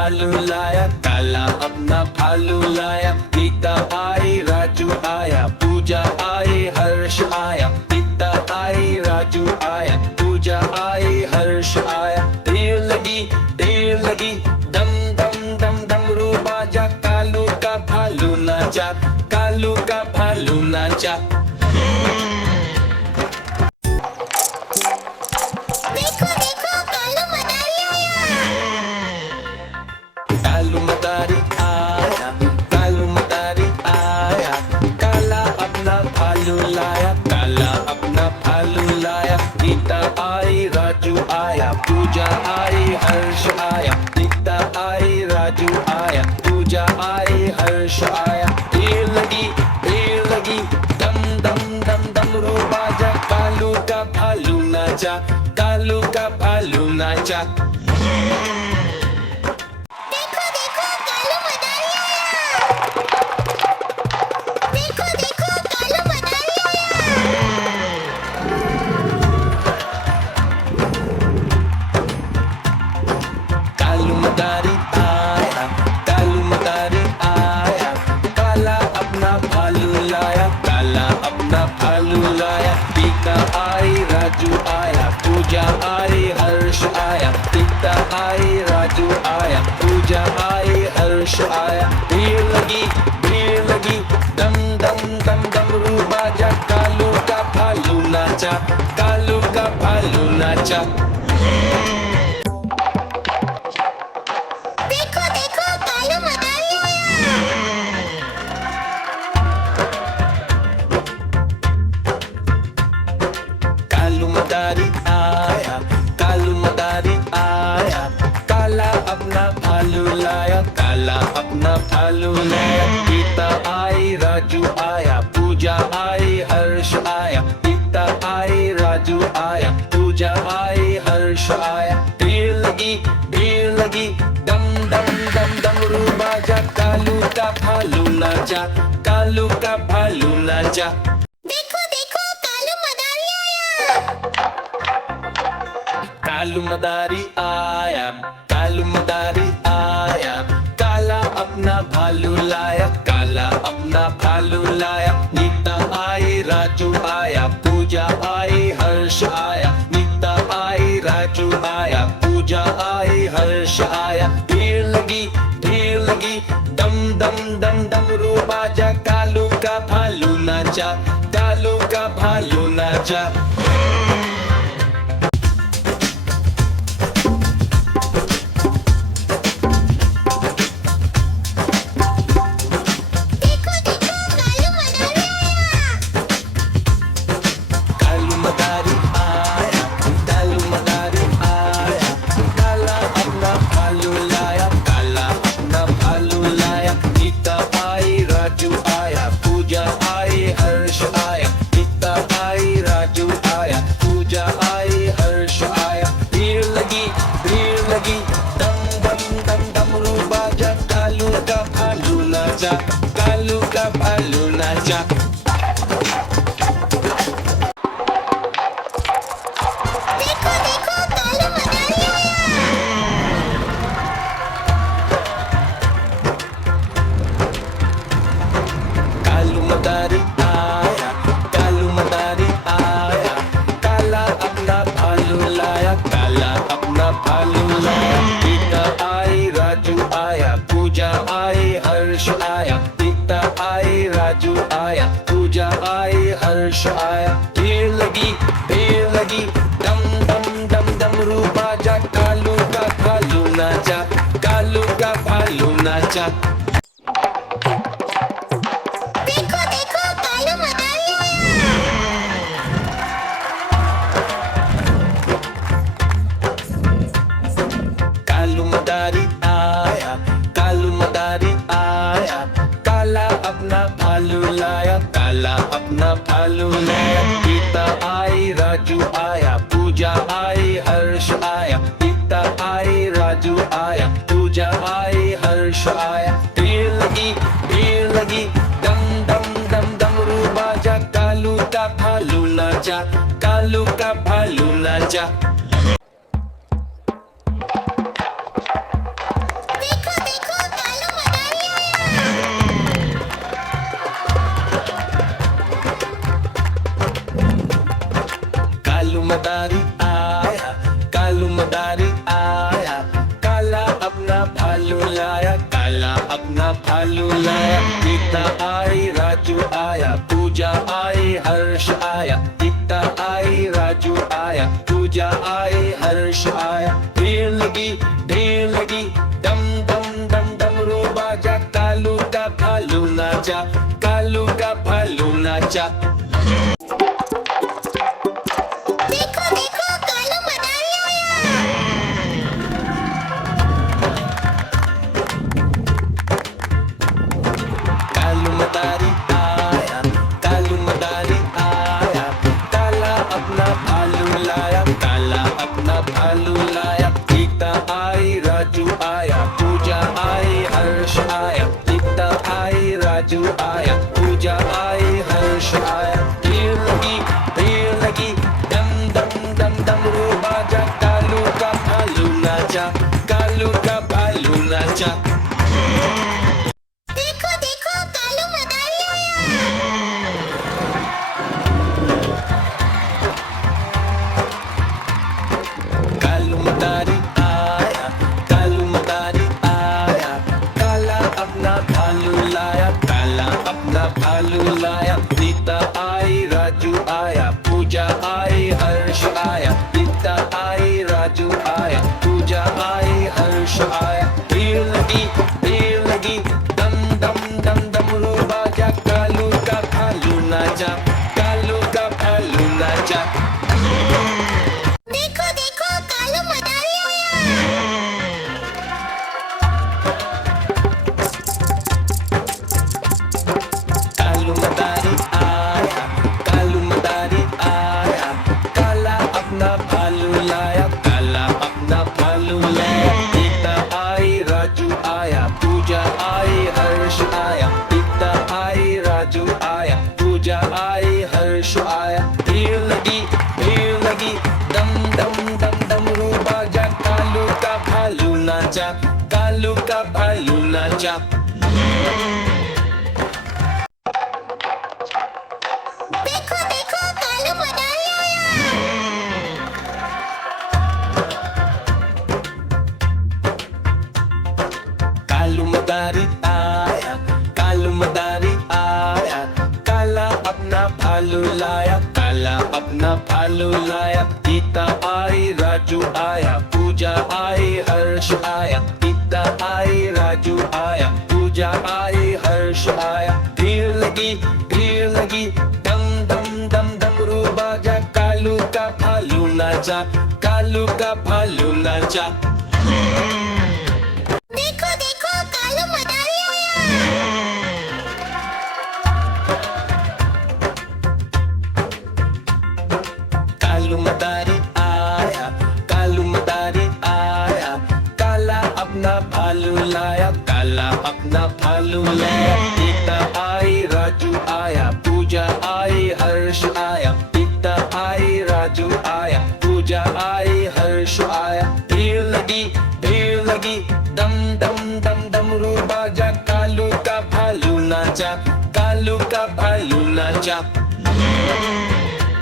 भालू लाया, काला अपना भालू लाया। गीता आई, राजू आया, पूजा आई, हर्ष आया। गीता आई, राजू आया, पूजा आई, हर्ष आया। देर लगी दम दम दम डमरू बाजा। कालू का भालू नाचा, कालू का भालू नाचा। देखो देखो कालू मदारी आया। कालू मदारी आया, कालू मदारी आया। काला अपना भालू लाया, काला अपना भालू लाया। गीता आई, राजू आया, पूजा आई, हर्ष आया। गीता आई, राजू आया, पूजा आई, हर्ष आया। देर लगी दम दम दम डमरू बाजा। कालू का भालू नाचा, कालू का भालू नाचा। देखो देखो कालू मदारी आया। देखो देखो कालू मदारी आया। कालू मदारी आया, कालू मदारी आया। काला अपना भालू लाया, काला अपना भालू लाया। गीता आई, राजू आया, पूजा आई, हर्ष आया। गीता आई, राजू आया, पूजा आई, हर्ष आया। भीड़ लगी दम दम दम डमरू बाजा। कालू का भालू नाचा, कालू का भालू नाचा। देखो देखो कालू मदारी आया। कालू मदारी आया, कालू मदारी आया। काला अपना भालू लाया, काला अपना भालू लाया। गीता आई, राजू आया, पूजा आई, हर्ष आया। गीता आई, राजू आया, पूजा आई, हर्ष आया। भीड़ लगी दम दम दम डमरू बाजा। कालू का भालू नाचा, कालू का भालू नाचा। देखो देखो कालू मदारी आया। कालू मदारी आया, कालू मदारी आया। काला अपना भालू लाया, काला अपना भालू लाया। गीता आई, राजू आया, पूजा आई, हर्ष आया। गीता आई, राजू आया, पूजा आई, हर्ष आया। भीड़ लगी दम दम दम डमरू बाजा। कालू का भालू नाचा, कालू का भालू नाचा। देखो देखो कालू मदारी आया। कालू मदारी आया, कालू मदारी आया। काला अपना भालू लाया, काला अपना भालू लाया। गीता आई, राजू आया, पूजा आई, हर्ष आया। गीता आई, राजू आया, पूजा आई, हर्ष आया। भीड़ लगी दम दम दम डमरू बाजा। कालू का भालू नाचा, कालू का भालू नाचा। देखो देखो कालू मदारी आया। कालू मदारी आया, कालू मदारी आया। काला अपना भालू लाया, काला अपना भालू लाया। गीता आई, राजू आया, पूजा आई, हर्ष आया। गीता आई, राजू आया, पूजा आई, हर्ष आया। भीड़ लगी दम दम दम डमरू बाजा। कालू का भालू नाचा, कालू का भालू नाचा। देखो देखो कालू मदारी आया। कालू मदारी आया, कालू मदारी आया। काला अपना भालू लाया, काला अपना भालू लाया। गीता आई, राजू आया, पूजा आई, हर्ष आया। गीता आई, राजू आया, पूजा आई, हर्ष आया। भीड़ लगी दम दम दम डमरू बाजा। कालू का भालू नाचा, कालू का भालू नाचा। देखो भालू लाया, काला अपना भालू लाया। गीता आई, राजू आया, पूजा आई, हर्ष आया। गीता आई, राजू आया, पूजा आई, हर्ष आया। भीड़ लगी, डम डम डम डमरू बाजा। कालू का भालू नाचा, कालू का भालू नाचा। देखो देखो कालू मदारी आया। कालू मदारी आया, कालू मदारी आया। काला अपना भालू लाया, काला अपना भालू लाया। गीता आई, राजू आया, पूजा आई, हर्ष आया। गीता आई, राजू आया, पूजा आई, हर्ष आया। भीड़ लगी, डम डम डम डमरू बाजा। कालू का भालू नाचा, कालू का भालू नाचा। देखो देखो कालू मदारी आया। कालू मदारी आया, कालू मदारी आया। काला अपना भालू लाया, काला अपना भालू लाया। गीता आई, राजू आया, पूजा आई, हर्ष आया। गीता आई, राजू आया, पूजा आई, हर्ष आया। भीड़ लगी, डम डम डम डमरू बाजा। कालू का भालू नाचा, कालू का भालू नाचा। देखो देखो कालू मदारी आया। कालू मदारी आया, कालू मदारी आया। काला अपना भालू लाया, काला अपना भालू लाया। गीता आई, राजू आया, पूजा आई, हर्ष आया। गीता आई, राजू आया, पूजा आई, हर्ष आया। भीड़ लगी, डम डम डम डमरू बाजा। कालू का भालू नाचा, कालू का भालू नाचा। देखो देखो कालू मदारी आया। कालू मदारी आया, कालू मदारी आया। काला अपना भालू लाया, काला अपना भालू लाया। गीता आई, राजू आया, पूजा आई, हर्ष आया। गीता आई, राजू आया, पूजा आई, हर्ष आया। भीड़ लगी, डम डम डम डमरू बाजा। कालू का भालू नाचा, कालू का भालू नाचा। देखो देखो कालू मदारी आया। कालू मदारी आया, कालू मदारी आया। काला अपना भालू लाया, काला अपना भालू लाया। गीता आई, राजू आया, पूजा आई, हर्ष आया। गीता आई, राजू आया, पूजा आई, हर्ष आया। भीड़ लगी, डम डम डम डमरू बाजा। कालू का भालू नाचा, कालू का भालू नाचा।